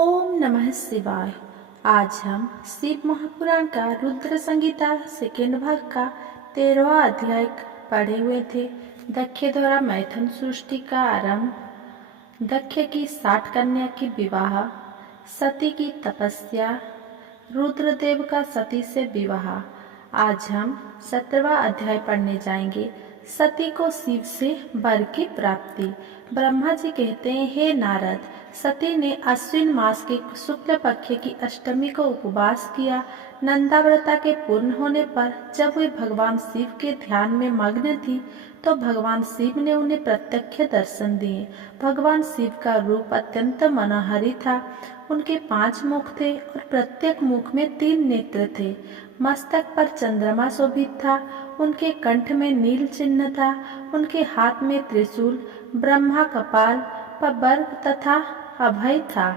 ओम नमः शिवाय। आज हम शिव महापुराण का रुद्र संगीता सेकेंड भाग का 13वां अध्याय पढ़े हुए थे। दक्ष द्वारा मैथुन सृष्टि का आरंभ, दक्ष की 60 कन्या की विवाह, सती की तपस्या, रुद्रदेव का सती से विवाह। आज हम 17वां अध्याय पढ़ने जाएंगे। सती को शिव से वर की प्राप्ति। ब्रह्मा जी कहते हैं, हे नारद, सती ने अश्विन मास के शुक्ल पक्ष की अष्टमी को उपवास किया। नंदाव्रता के पूर्ण होने पर जब वे भगवान शिव के ध्यान में मग्न थी तो भगवान शिव ने उन्हें प्रत्यक्ष दर्शन दिए। भगवान शिव का रूप अत्यंत मनोहारी था। उनके 5 मुख थे और प्रत्येक मुख में 3 नेत्र थे। मस्तक पर चंद्रमा शोभित था। उनके कंठ में नील चिन्ह था। उनके हाथ में त्रिशूल, ब्रह्मा कपाल पर वर्ग तथा अभय था।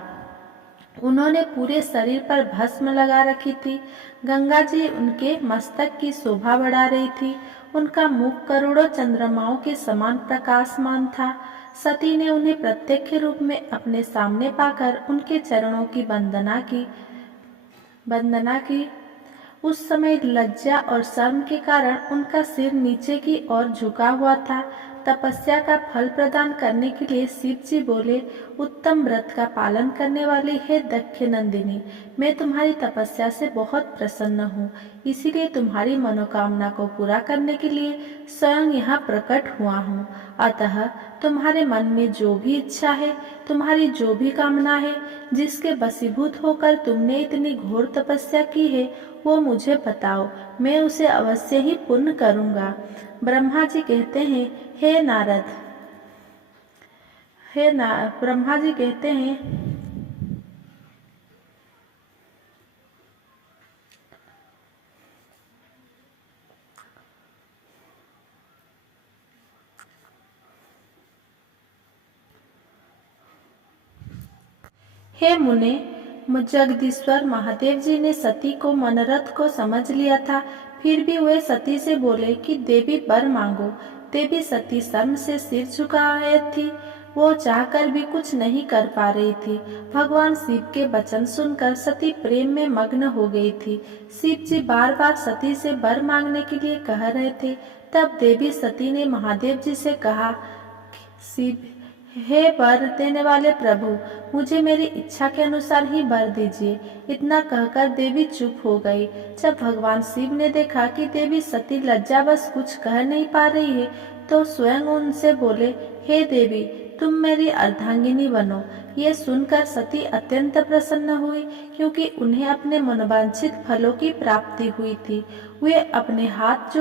उन्होंने पूरे शरीर पर भस्म लगा रखी थी। गंगा जी उनके मस्तक की शोभा बढ़ा रही थी। उनका मुख करोड़ों चंद्रमाओं के समान प्रकाशमान था। सती ने उन्हें प्रत्यक्ष रूप में अपने सामने पाकर उनके चरणों की वंदना की। उस समय लज्जा और शर्म के कारण उनका सिर नीचे की ओर झुका हुआ था। तपस्या का फल प्रदान करने के लिए शिव जी बोले, उत्तम व्रत का पालन करने वाली हे दक्ष नंदिनी, मैं तुम्हारी तपस्या से बहुत प्रसन्न हूँ, इसीलिए तुम्हारी मनोकामना को पूरा करने के लिए स्वयं यहाँ प्रकट हुआ हूँ। अतः तुम्हारे मन में जो भी इच्छा है, तुम्हारी जो भी कामना है, जिसके वशीभूत होकर तुमने इतनी घोर तपस्या की है, वो मुझे बताओ, मैं उसे अवश्य ही पूर्ण करूँगा। ब्रह्मा जी कहते हैं, हे नारद, ब्रह्मा जी कहते हैं, हे मुने, जगदीश्वर महादेव जी ने सती को मनोरथ को समझ लिया था। फिर भी वे सती से बोले कि देवी वर मांगो। देवी सती शर्म से सिर झुकाए थी। वो चाहकर भी कुछ नहीं कर पा रही थी। भगवान शिव के वचन सुनकर सती प्रेम में मग्न हो गई थी। शिव जी बार बार सती से वर मांगने के लिए कह रहे थे। तब देवी सती ने महादेव जी से कहा, शिव, हे वर देने वाले प्रभु, मुझे मेरी इच्छा के अनुसार ही वर दीजिए। इतना कहकर देवी चुप हो गई। जब भगवान शिव ने देखा कि देवी सती लज्जावश कुछ कह नहीं पा रही है, तो स्वयं उनसे बोले, हे देवी, तुम मेरी अर्धांगिनी बनो। ये सुनकर सती अत्यंत प्रसन्न हुई, क्योंकि उन्हें अपने मनोवांछित फलों की प्राप्ति हुई थी। वे अपने हाथ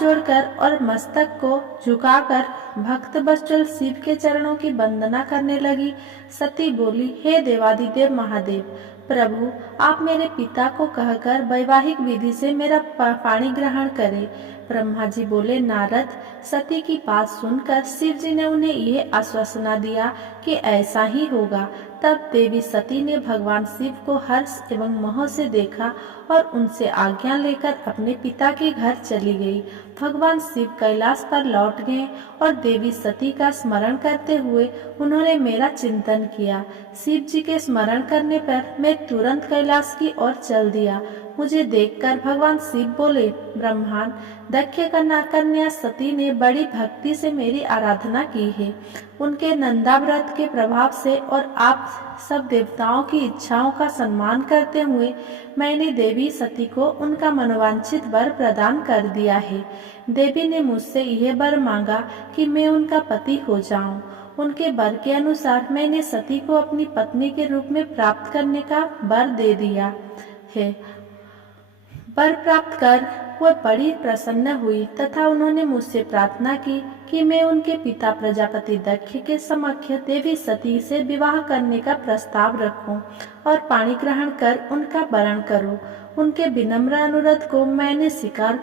जोड़कर और मस्तक को झुकाकर भक्त वत्सल शिव के चरणों की वंदना करने लगी। सती बोली, हे देवादिदेव महादेव, प्रभु, आप मेरे पिता को कहकर वैवाहिक विधि से मेरा पाणी ग्रहण करें। ब्रह्मा जी बोले, नारद, सती की बात सुनकर शिव जी ने उन्हें यह आश्वासना दिया कि ऐसा ही होगा। तब देवी सती ने भगवान शिव को हर्ष एवं मोह से देखा और उनसे आज्ञा लेकर अपने पिता के घर चली गई। भगवान शिव कैलाश पर लौट गए और देवी सती का स्मरण करते हुए उन्होंने मेरा चिंतन किया। शिव जी के स्मरण करने पर मैं तुरंत कैलाश की ओर चल दिया। मुझे देखकर भगवान शिव बोले, ब्रह्मांड, दक्ष कन्या सती ने बड़ी भक्ति से मेरी आराधना की है। उनके नंदाव्रत के प्रभाव से और आप सब देवताओं की इच्छाओं का सम्मान करते हुए मैंने देवी सती को उनका मनोवांछित वर प्रदान कर दिया है। देवी ने मुझसे यह वर मांगा कि मैं उनका पति हो जाऊं। उनके वर के अनुसार मैंने सती को अपनी पत्नी के रूप में प्राप्त करने का वर दे दिया है। वर प्राप्त कर वह बड़ी प्रसन्न हुई तथा उन्होंने मुझसे प्रार्थना की कि मैं उनके पिता प्रजापति दक्ष के समक्ष देवी सती से विवाह करने का प्रस्ताव रखूं और पाणी ग्रहण कर उनका वरण करूं। उनके विनम्र अनुरोध को मैंने स्वीकार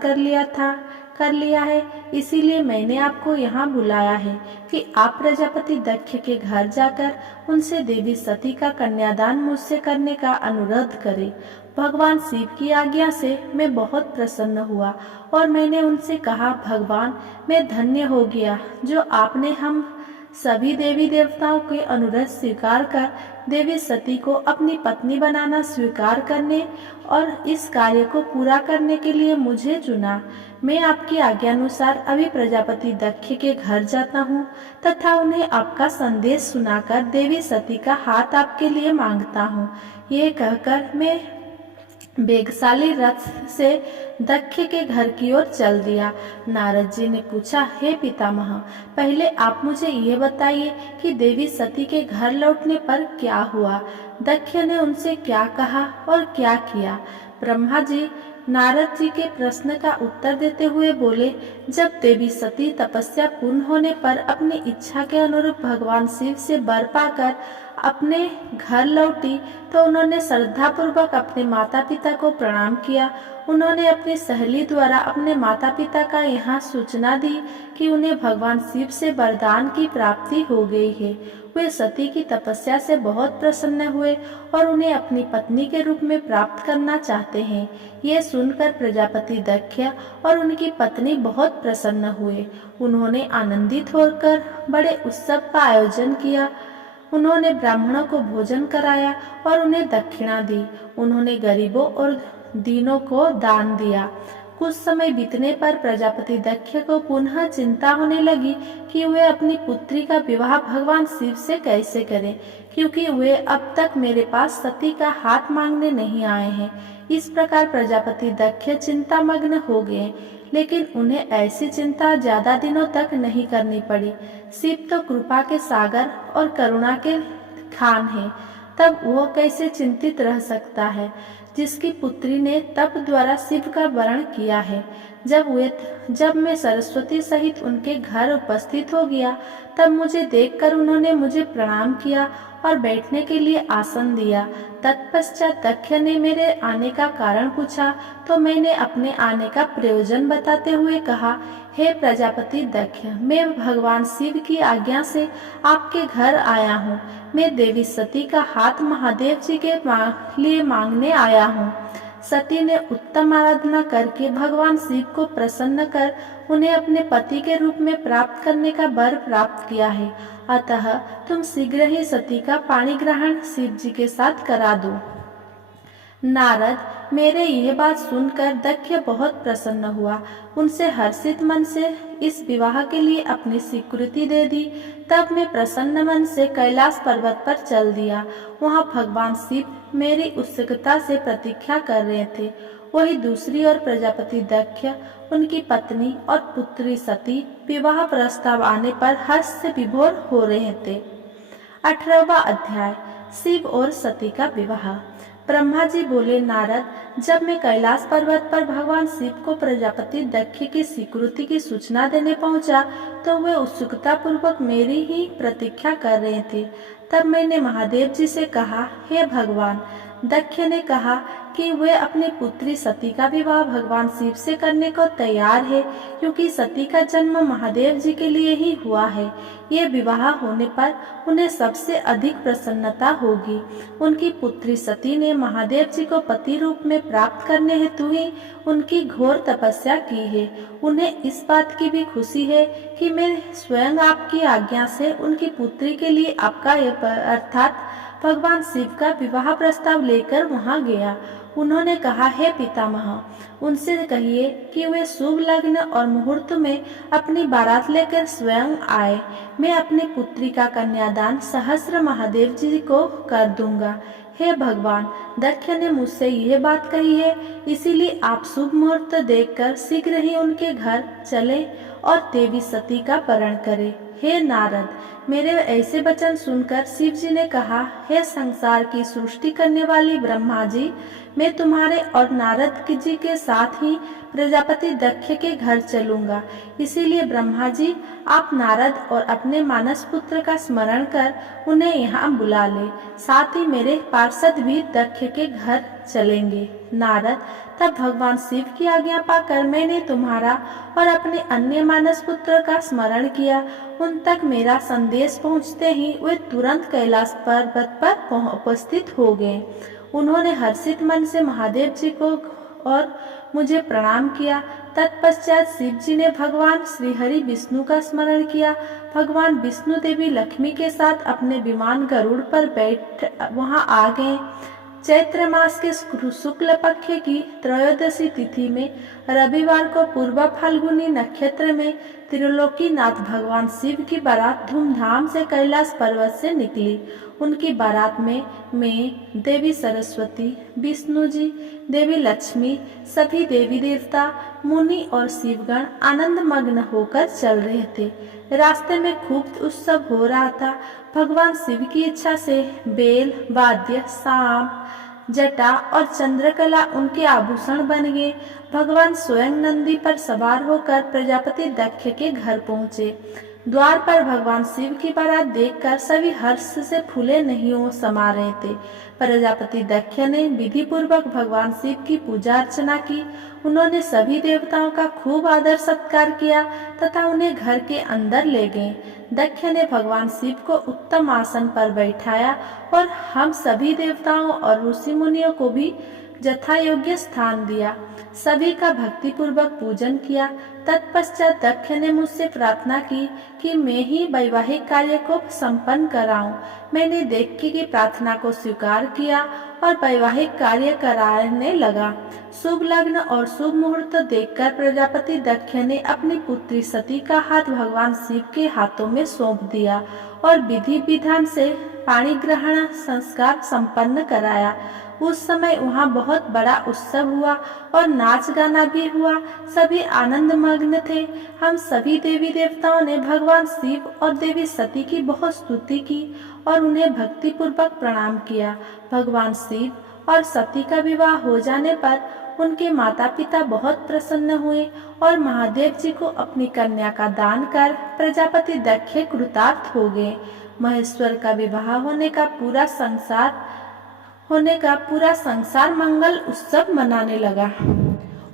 कर लिया है, इसीलिए मैंने आपको यहाँ बुलाया है कि आप प्रजापति दक्ष के घर जाकर उनसे देवी सती का कन्यादान मुझसे करने का अनुरोध करें। भगवान शिव की आज्ञा से मैं बहुत प्रसन्न हुआ और मैंने उनसे कहा, भगवान, मैं धन्य हो गया जो आपने हम सभी देवी देवताओं के अनुरोध स्वीकार कर देवी सती को अपनी पत्नी बनाना स्वीकार करने और इस कार्य को पूरा करने के लिए मुझे चुना। मैं आपकी आज्ञानुसार अभी प्रजापति दक्ष के घर जाता हूँ तथा उन्हें आपका संदेश सुनाकर देवी सती का हाथ आपके लिए मांगता हूँ। ये कहकर मैं वेगशाली रथ से दक्ष के घर की ओर चल दिया। नारद जी ने पूछा, हे पितामह, पहले आप मुझे ये बताइए कि देवी सती के घर लौटने पर क्या हुआ। दक्ष ने उनसे क्या कहा और क्या किया। ब्रह्मा जी नारद जी के प्रश्न का उत्तर देते हुए बोले, जब देवी सती तपस्या पूर्ण होने पर अपनी इच्छा के अनुरूप भगवान शिव से वर पाकर अपने घर लौटी तो उन्होंने श्रद्धा पूर्वक अपने माता पिता को प्रणाम किया। उन्होंने अपनी सहेली द्वारा अपने माता पिता का यहाँ सूचना दी कि उन्हें भगवान शिव से वरदान की प्राप्ति हो गई है। वे सती की तपस्या से बहुत प्रसन्न हुए और उन्हें अपनी पत्नी के रूप में प्राप्त करना चाहते हैं। ये सुनकर प्रजापति दक्ष और उनकी पत्नी बहुत प्रसन्न हुए। उन्होंने आनंदित होकर बड़े उत्सव का आयोजन किया। उन्होंने ब्राह्मणों को भोजन कराया और उन्हें दक्षिणा दी। उन्होंने गरीबों और दीनों को दान दिया। कुछ समय बीतने पर प्रजापति दक्ष को पुनः चिंता होने लगी कि वे अपनी पुत्री का विवाह भगवान शिव से कैसे करें, क्योंकि वे अब तक मेरे पास सती का हाथ मांगने नहीं आए हैं। इस प्रकार प्रजापति दक्ष चिंतामग्न हो गए, लेकिन उन्हें ऐसी चिंता ज्यादा दिनों तक नहीं करनी पड़ी। शिव तो कृपा के सागर और करुणा के खान है, तब वो कैसे चिंतित रह सकता है जिसकी पुत्री ने तप द्वारा शिव का वरण किया है। जब मैं सरस्वती सहित उनके घर उपस्थित हो गया तब मुझे देखकर उन्होंने मुझे प्रणाम किया और बैठने के लिए आसन दिया। तत्पश्चात दक्ष ने मेरे आने का कारण पूछा तो मैंने अपने आने का प्रयोजन बताते हुए कहा, हे प्रजापति दक्ष, मैं भगवान शिव की आज्ञा से आपके घर आया हूँ। मैं देवी सती का हाथ महादेव जी के लिए मांगने आया हूँ। सती ने उत्तम आराधना करके भगवान शिव को प्रसन्न कर उन्हें अपने पति के रूप में प्राप्त करने का वर प्राप्त किया है। अतः तुम शीघ्र ही सती का पाणी ग्रहण शिव जी के साथ करा दो। नारद, मेरे यह बात सुनकर दक्ष बहुत प्रसन्न हुआ। उनसे हर्षित मन से इस विवाह के लिए अपनी स्वीकृति दे दी। तब मैं प्रसन्न मन से कैलाश पर्वत पर चल दिया। वहाँ भगवान शिव मेरी उत्सुकता से प्रतीक्षा कर रहे थे। वही दूसरी ओर प्रजापति दक्ष, उनकी पत्नी और पुत्री सती विवाह प्रस्ताव आने पर हर्ष से विभोर हो रहे थे। 18वां अध्याय, शिव और सती का विवाह। ब्रह्मा जी बोले, नारद, जब मैं कैलाश पर्वत पर भगवान शिव को प्रजापति दक्ष की स्वीकृति की सूचना देने पहुंचा तो वे उत्सुकता पूर्वक मेरी ही प्रतीक्षा कर रहे थे। तब मैंने महादेव जी से कहा, हे भगवान, दक्ष ने कहा कि वे अपनी पुत्री सती का विवाह भगवान शिव से करने को तैयार है, क्योंकि सती का जन्म महादेव जी के लिए ही हुआ है। ये विवाह होने पर उन्हें सबसे अधिक प्रसन्नता होगी। उनकी पुत्री सती ने महादेव जी को पति रूप में प्राप्त करने हेतु ही उनकी घोर तपस्या की है। उन्हें इस बात की भी खुशी है कि मैं स्वयं आपकी आज्ञा से उनकी पुत्री के लिए आपका अर्थात भगवान शिव का विवाह प्रस्ताव लेकर वहां गया। उन्होंने कहा, हे पितामह, उनसे कहिए कि वे शुभ लग्न और मुहूर्त में अपनी बारात लेकर स्वयं आए। मैं अपनी पुत्री का कन्यादान सहस्र महादेव जी को कर दूंगा। हे भगवान, दक्ष ने मुझसे यह बात कही है, इसीलिए आप शुभ मुहूर्त देखकर शीघ्र ही उनके घर चले और देवी सती का वरण करें। हे नारद, मेरे ऐसे वचन सुनकर शिव जी ने कहा, हे संसार की सृष्टि करने वाली ब्रह्मा जी, मैं तुम्हारे और नारद जी के साथ ही प्रजापति दक्ष के घर चलूंगा। इसीलिए ब्रह्मा जी, आप नारद और अपने मानस पुत्र का स्मरण कर उन्हें यहाँ बुला ले। साथ ही मेरे पार्षद भी दक्ष के घर चलेंगे। नारद, तब भगवान शिव की आज्ञा पाकर मैंने तुम्हारा और अपने अन्य मानस पुत्र का स्मरण किया। उन तक मेरा संदेश पहुँचते ही वे तुरंत कैलाश पर्वत पर उपस्थित हो गए। उन्होंने हर्षित मन से महादेव जी को और मुझे प्रणाम किया। तत्पश्चात शिव जी ने भगवान श्रीहरि विष्णु का स्मरण किया। भगवान विष्णु देवी लक्ष्मी के साथ अपने विमान गरुड़ पर बैठ वहां आ गए। चैत्र मास के शुक्ल पक्ष की त्रयोदशी तिथि में रविवार को पूर्व फाल्गुनी नक्षत्र में त्रिलोकीनाथ भगवान शिव की बारात धूमधाम से कैलाश पर्वत से निकली। उनकी बारात में मैं, देवी सरस्वती, विष्णु जी, देवी लक्ष्मी, सभी देवी देवता, मुनि और शिवगण आनंद मग्न होकर चल रहे थे। रास्ते में खूब उत्सव हो रहा था। भगवान शिव की इच्छा से बेल, वाद्य, सांप, जटा और चंद्रकला उनके आभूषण बन गए। भगवान स्वयं नंदी पर सवार होकर प्रजापति दक्ष के घर पहुँचे। द्वार पर भगवान शिव की बारात देखकर सभी हर्ष से फूले नहीं समा रहे थे। प्रजापति दक्ष ने विधि पूर्वक भगवान शिव की पूजा अर्चना की। उन्होंने सभी देवताओं का खूब आदर सत्कार किया तथा उन्हें घर के अंदर ले गए। दक्ष ने भगवान शिव को उत्तम आसन पर बैठाया और हम सभी देवताओं और ऋषि मुनियों को भी जथा योग्य स्थान दिया। सभी का भक्ति पूर्वक पूजन किया। तत्पश्चात दक्ष ने मुझसे प्रार्थना की कि मैं ही वैवाहिक कार्य को संपन्न कराऊं। मैंने दक्ष की प्रार्थना को स्वीकार किया और वैवाहिक कार्य कराने लगा। शुभ लग्न और शुभ मुहूर्त देखकर प्रजापति दक्ष ने अपनी पुत्री सती का हाथ भगवान शिव के हाथों में सौंप दिया और विधि विधान से पाणी ग्रहण संस्कार संपन्न कराया। उस समय वहाँ बहुत बड़ा उत्सव हुआ और नाच गाना भी हुआ। सभी आनंद मग्न थे। हम सभी देवी देवताओं ने भगवान शिव और देवी सती की बहुत स्तुति की और उन्हें भक्ति पूर्वक प्रणाम किया। भगवान शिव और सती का विवाह हो जाने पर उनके माता पिता बहुत प्रसन्न हुए और महादेव जी को अपनी कन्या का दान कर प्रजापति दक्ष कृतार्थ हो गए। महेश्वर का विवाह होने का पूरा संसार मंगल उत्सव मनाने लगा।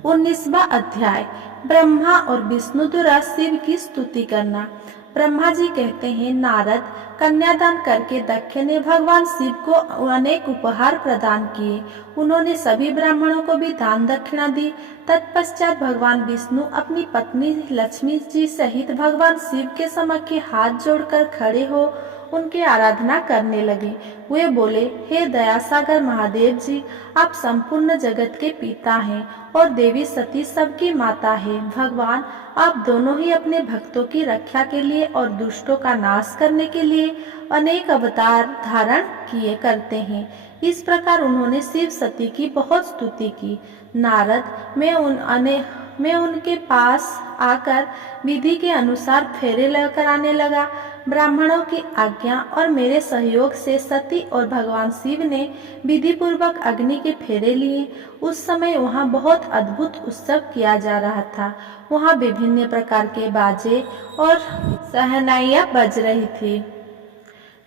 19वां अध्याय, ब्रह्मा और विष्णु द्वारा शिव की स्तुति करना। ब्रह्मा जी कहते हैं, नारद, कन्यादान करके दक्ष ने भगवान शिव को अनेक उपहार प्रदान किए। उन्होंने सभी ब्राह्मणों को भी दान दक्षिणा दी। तत्पश्चात भगवान विष्णु अपनी पत्नी लक्ष्मी जी सहित भगवान शिव के समक्ष हाथ जोड़कर खड़े हो उनकी आराधना करने लगे। वे बोले, हे दया सागर महादेव जी, आप संपूर्ण जगत के पिता हैं और देवी सती सबकी माता है। भगवान, आप दोनों ही अपने भक्तों की रक्षा के लिए और दुष्टों का नाश करने के लिए अनेक अवतार धारण किए करते हैं। इस प्रकार उन्होंने शिव सती की बहुत स्तुति की। नारद, मैं उनके पास आकर विधि के अनुसार फेरे लेकर आने लगा। ब्राह्मणों की आज्ञा और मेरे सहयोग से सती और भगवान शिव ने विधि पूर्वक अग्नि के फेरे लिए। उस समय वहाँ बहुत अद्भुत उत्सव किया जा रहा था। वहाँ विभिन्न प्रकार के बाजे और सहनाइयाँ बज रही थी।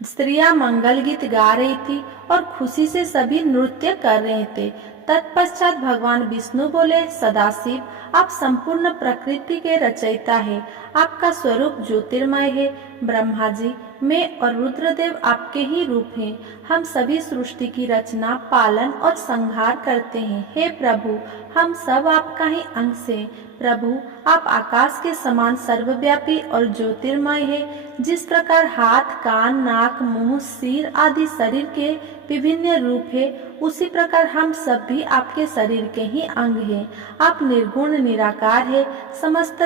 स्त्रियां मंगल गीत गा रही थी और खुशी से सभी नृत्य कर रहे थे। तत्पश्चात भगवान विष्णु बोले, सदाशिव, आप संपूर्ण प्रकृति के रचयिता है। आपका स्वरूप ज्योतिर्मय है। ब्रह्मा जी, मैं और रुद्रदेव आपके ही रूप हैं। हम सभी सृष्टि की रचना, पालन और संहार करते हैं। हे प्रभु, हम सब आपका ही अंश हैं। प्रभु, आप आकाश के समान सर्वव्यापी और ज्योतिर्मय है। जिस प्रकार हाथ, कान, नाक, मुंह, सिर आदि शरीर के विभिन्न रूप है, उसी प्रकार हम सब भी आपके शरीर के ही अंग हैं। आप निर्गुण निराकार है। समस्त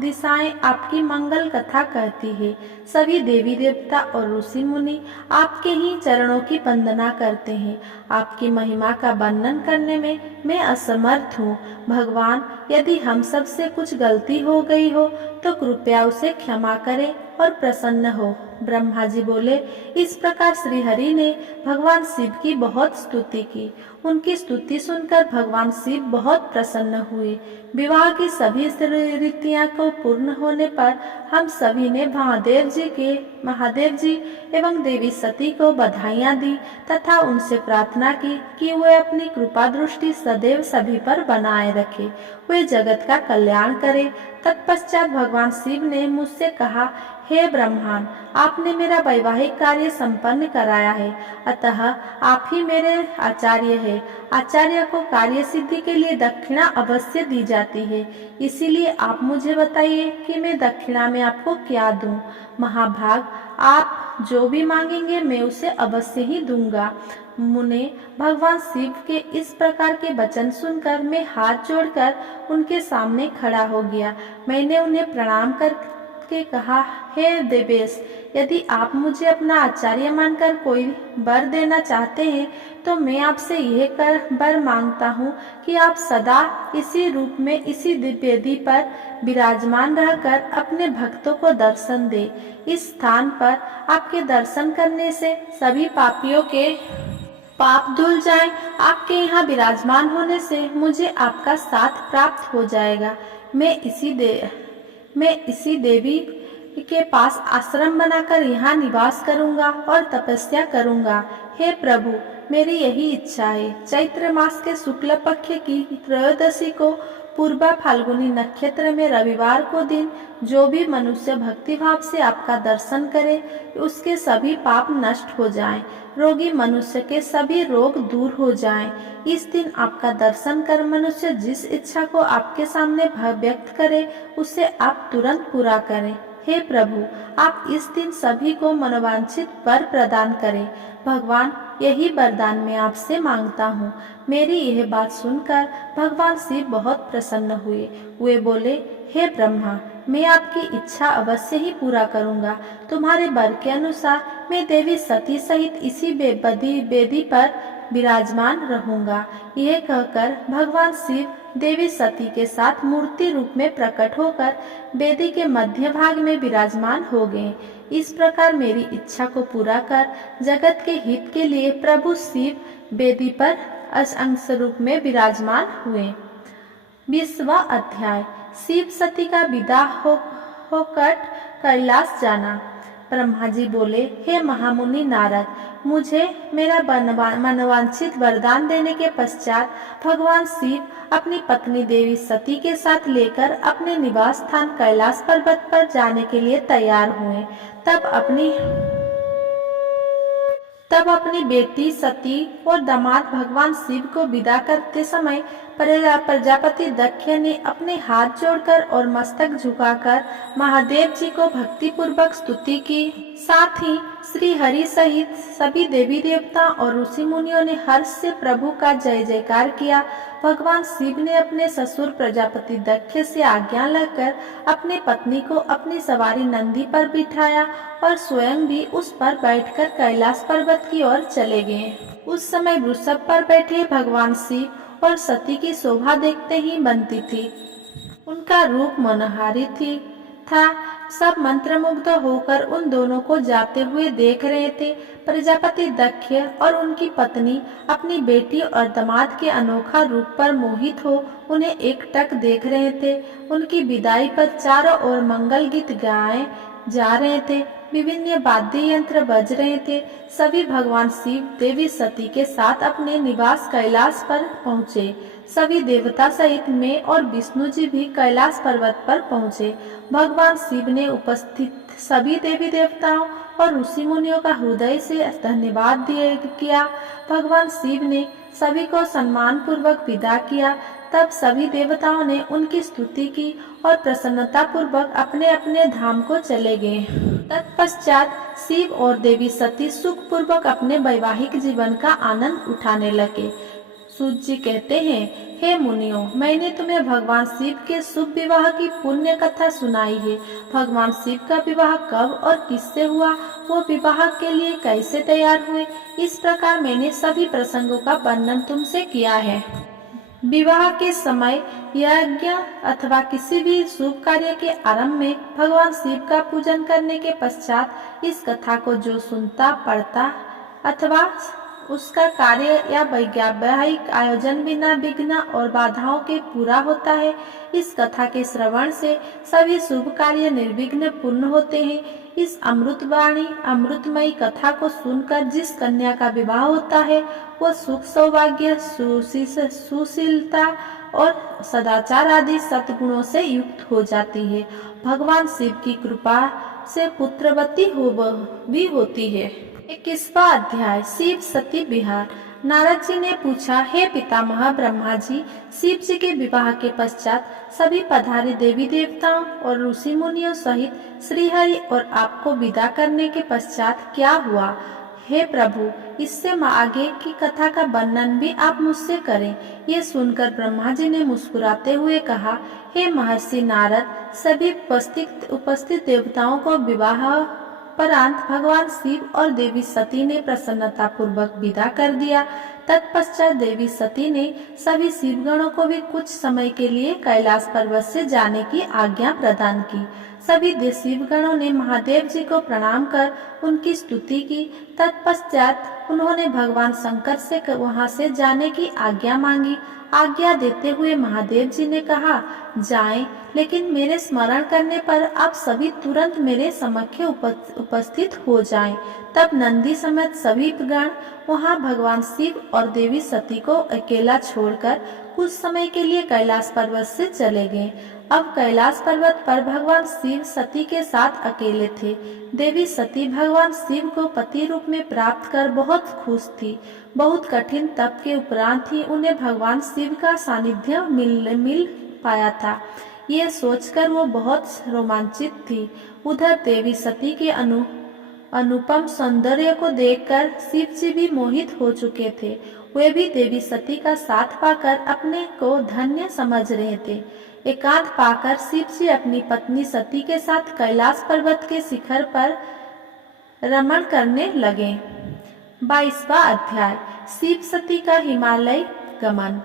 दिशाएं आपकी मंगल कथा कहती है। सभी देवी देवता और ऋषि मुनि आपके ही चरणों की वंदना करते हैं। आपकी महिमा का वर्णन करने में मैं असमर्थ हूँ। भगवान, यदि हम सब से कुछ गलती हो गई हो तो कृपया उसे क्षमा करें और प्रसन्न हो। ब्रह्मा जी बोले, इस प्रकार श्री हरि ने भगवान शिव की बहुत स्तुति की। उनकी स्तुति सुनकर भगवान शिव बहुत प्रसन्न हुए। विवाह की सभी रीतियां को पूर्ण होने पर हम सभी ने महादेव जी एवं देवी सती को बधाइयां दी तथा उनसे प्रार्थना की कि वे अपनी कृपा दृष्टि सदैव सभी पर बनाए रखे, वे जगत का कल्याण करे। तत्पश्चात भगवान शिव ने मुझसे कहा, हे ब्रह्मांड, आपने मेरा वैवाहिक कार्य संपन्न कराया है, अतः आप ही मेरे आचार्य हैं। आचार्य को कार्य सिद्धि के लिए दक्षिणा अवश्य दी जाती है, इसीलिए आप मुझे बताइए कि मैं दक्षिणा में आपको क्या दूं। महाभाग, आप जो भी मांगेंगे मैं उसे अवश्य ही दूंगा। मुने, भगवान शिव के इस प्रकार के वचन सुनकर मैं हाथ जोड़कर उनके सामने खड़ा हो गया। मैंने उन्हें प्रणाम करके कहा, हे देवेश, यदि आप मुझे अपना आचार्य मानकर कोई वर देना चाहते हैं तो मैं आपसे यह वर मांगता हूँ कि आप सदा इसी रूप में इसी वेदी पर विराजमान रहकर अपने भक्तों को दर्शन दे। इस स्थान पर आपके दर्शन करने से सभी पापियों के पाप धुल जाएं। आपके यहाँ विराजमान होने से मुझे आपका साथ प्राप्त हो जाएगा। मैं इसी देवी के पास आश्रम बनाकर यहाँ निवास करूँगा और तपस्या करूँगा। हे प्रभु, मेरी यही इच्छा है। चैत्र मास के शुक्ल पक्ष की त्रयोदशी को पूर्वा फाल्गुनी नक्षत्र में रविवार को दिन जो भी मनुष्य भक्तिभाव से आपका दर्शन करे उसके सभी पाप नष्ट हो जाएं, रोगी मनुष्य के सभी रोग दूर हो जाएं। इस दिन आपका दर्शन कर मनुष्य जिस इच्छा को आपके सामने व्यक्त करे उसे आप तुरंत पूरा करें। हे प्रभु, आप इस दिन सभी को मनोवांछित वर प्रदान करें। भगवान, यही वरदान मैं आपसे मांगता हूँ। मेरी यह बात सुनकर भगवान शिव बहुत प्रसन्न हुए। वे बोले, हे ब्रह्मा, मैं आपकी इच्छा अवश्य ही पूरा करूँगा। तुम्हारे वर के अनुसार मैं देवी सती सहित इसी वेदी पर विराजमान रहूंगा। यह कहकर भगवान शिव देवी सती के साथ मूर्ति रूप में प्रकट होकर वेदी के मध्य भाग में विराजमान हो गए। इस प्रकार मेरी इच्छा को पूरा कर जगत के हित के लिए प्रभु शिव वेदी पर अंश रूप में विराजमान हुए। 20वां अध्याय, शिव सती का विदा होकर कैलाश जाना। ब्रह्मा जी बोले, हे महामुनि नारद, मुझे मेरा मनवांछित वरदान देने के पश्चात भगवान शिव अपनी पत्नी देवी सती के साथ लेकर अपने निवास स्थान कैलाश पर्वत पर जाने के लिए तैयार हुए। तब अपनी बेटी सती और दामाद भगवान शिव को विदा करते समय प्रजापति दक्ष ने अपने हाथ जोड़कर और मस्तक झुकाकर महादेव जी को भक्ति पूर्वक स्तुति की। साथ ही श्री हरि सहित सभी देवी देवता और ऋषि मुनियों ने हर्ष से प्रभु का जय जयकार किया। भगवान शिव ने अपने ससुर प्रजापति दक्ष से आज्ञा लेकर अपनी पत्नी को अपनी सवारी नंदी पर बिठाया और स्वयं भी उस पर बैठकर कैलाश पर्वत की ओर चले गए। उस समय वृषभ पर बैठे भगवान शिव और सती की शोभा देखते ही बनती थी। उनका रूप मनोहारी था। सब मंत्रमुग्ध होकर उन दोनों को जाते हुए देख रहे थे। प्रजापति दक्ष और उनकी पत्नी अपनी बेटी और दामाद के अनोखा रूप पर मोहित हो उन्हें एकटक देख रहे थे। उनकी विदाई पर चारों ओर मंगल गीत गाए जा रहे थे, विभिन्न वाद्य यंत्र बज रहे थे। सभी भगवान शिव देवी सती के साथ अपने निवास कैलाश पर पहुँचे। सभी देवता सहित मैं और विष्णु जी भी कैलाश पर्वत पर पहुँचे। भगवान शिव ने उपस्थित सभी देवी देवताओं और ऋषि मुनियों का हृदय से धन्यवाद किया। भगवान शिव ने सभी को सम्मान पूर्वक विदा किया। तब सभी देवताओं ने उनकी स्तुति की और प्रसन्नता पूर्वक अपने अपने धाम को चले गए। तत्पश्चात शिव और देवी सती सुख पूर्वक अपने वैवाहिक जीवन का आनंद उठाने लगे। सूत जी कहते हैं, हे मुनियों, मैंने तुम्हें भगवान शिव के शुभ विवाह की पुण्य कथा सुनाई है। भगवान शिव का विवाह कब और किससे हुआ, वो विवाह के लिए कैसे तैयार हुए, इस प्रकार मैंने सभी प्रसंगों का वर्णन तुमसे किया है। विवाह के समय यज्ञ अथवा किसी भी शुभ कार्य के आरंभ में भगवान शिव का पूजन करने के पश्चात इस कथा को जो सुनता पढ़ता अथवा उसका कार्य या वैवाहिक आयोजन बिना विघ्न और बाधाओं के पूरा होता है। इस कथा के श्रवण से सभी शुभ कार्य निर्विघ्न पूर्ण होते हैं। इस अमृतवाणी अमृतमयी कथा को सुनकर जिस कन्या का विवाह होता है वो सुख सौभाग्य सुशीलता और सदाचार आदि सद्गुणों से युक्त हो जाती है। भगवान शिव की कृपा से पुत्रवती भी होती है। 21वां अध्याय शिव सती विहार। नारद जी ने पूछा, हे पितामह ब्रह्मा जी, शिव जी के विवाह के पश्चात सभी पधारे देवी देवताओं और ऋषि मुनियों सहित श्रीहरि और आपको विदा करने के पश्चात क्या हुआ? हे प्रभु, इससे आगे की कथा का वर्णन भी आप मुझसे करें। ये सुनकर ब्रह्मा जी ने मुस्कुराते हुए कहा, हे महर्षि नारद, सभी उपस्थित देवताओं को विवाह परांत भगवान शिव और देवी सती ने प्रसन्नता पूर्वक विदा कर दिया। तत्पश्चात देवी सती ने सभी शिवगणों को भी कुछ समय के लिए कैलाश पर्वत से जाने की आज्ञा प्रदान की। सभी शिवगणों ने महादेव जी को प्रणाम कर उनकी स्तुति की। तत्पश्चात उन्होंने भगवान शंकर से वहां से जाने की आज्ञा मांगी। आज्ञा देते हुए महादेव जी ने कहा, जाएं, लेकिन मेरे स्मरण करने पर आप सभी तुरंत मेरे समक्ष उपस्थित हो जाएं। तब नंदी समेत सभी गण वहां भगवान शिव और देवी सती को अकेला छोड़कर कुछ समय के लिए कैलाश पर्वत से चले गए। अब कैलाश पर्वत पर भगवान शिव सती के साथ अकेले थे। देवी सती भगवान शिव को पति रूप में प्राप्त कर बहुत खुश थी। बहुत कठिन तप के उपरांत ही उन्हें भगवान शिव का सानिध्य मिल पाया था। ये सोचकर वो बहुत रोमांचित थी। उधर देवी सती के अनुपम सौंदर्य को देखकर शिव जी भी मोहित हो चुके थे। वे भी देवी सती का साथ पाकर अपने को धन्य समझ रहे थे। एकांत पाकर शिव जी अपनी पत्नी सती के साथ कैलाश पर्वत के शिखर पर रमण करने लगे। 22वां अध्याय शिव सती का हिमालय गमन।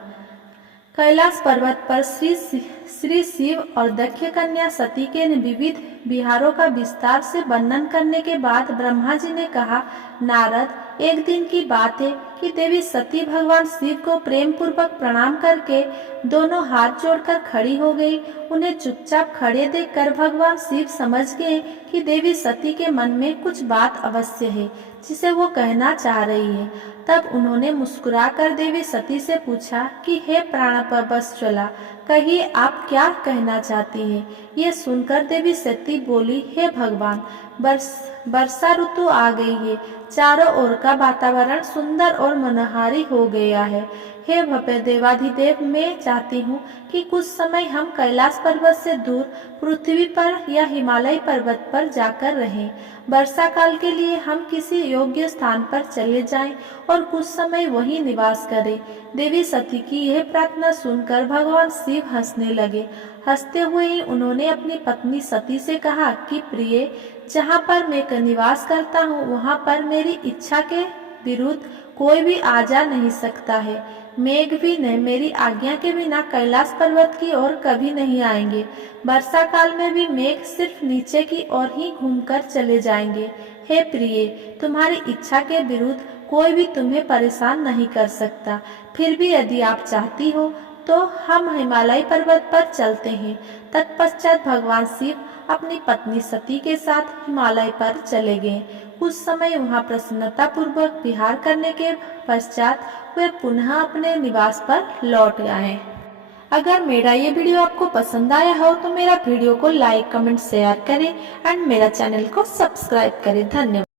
कैलाश पर्वत पर श्री शिव और दक्ष कन्या सती के विविध विहारों का विस्तार से वर्णन करने के बाद ब्रह्मा जी ने कहा, नारद, एक दिन की बात है कि देवी सती भगवान शिव को प्रेम पूर्वक प्रणाम करके दोनों हाथ जोड़कर खड़ी हो गई। उन्हें चुपचाप खड़े देखकर भगवान शिव समझ गए कि देवी सती के मन में कुछ बात अवश्य है जिसे वो कहना चाह रही है। तब उन्होंने मुस्कुराकर देवी सती से पूछा कि हे प्राणवत्सला, कहिए आप क्या कहना चाहती है? ये सुनकर देवी सती बोली, हे भगवान, वर्षा ऋतु आ गई है। चारों ओर का वातावरण सुंदर और मनोहारी हो गया है। हे भव्य देवाधिदेव, मैं चाहती हूँ कि कुछ समय हम कैलाश पर्वत से दूर पृथ्वी पर या हिमालय पर्वत पर जाकर रहें। वर्षा काल के लिए हम किसी योग्य स्थान पर चले जाएं और कुछ समय वहीं निवास करें। देवी सती की यह प्रार्थना सुनकर भगवान शिव हंसने लगे। हंसते हुए ही उन्होंने अपनी पत्नी सती से कहा कि प्रिय, जहाँ पर मैं निवास करता हूँ वहाँ पर मेरी इच्छा के विरुद्ध कोई भी आ जा नहीं सकता है। मेघ भी नहीं मेरी आज्ञा के बिना कैलाश पर्वत की ओर कभी नहीं आएंगे। वर्षा काल में भी मेघ सिर्फ नीचे की ओर ही घूमकर चले जाएंगे। हे प्रिय, तुम्हारी इच्छा के विरुद्ध कोई भी तुम्हें परेशान नहीं कर सकता। फिर भी यदि आप चाहती हो तो हम हिमालय पर्वत पर चलते हैं। तत्पश्चात भगवान शिव अपनी पत्नी सती के साथ हिमालय पर चले गए। कुछ समय वहां प्रसन्नता पूर्वक विहार करने के पश्चात वे पुनः अपने निवास पर लौट आए। अगर मेरा ये वीडियो आपको पसंद आया हो तो मेरा वीडियो को लाइक, कमेंट, शेयर करें एंड मेरा चैनल को सब्सक्राइब करें। धन्यवाद।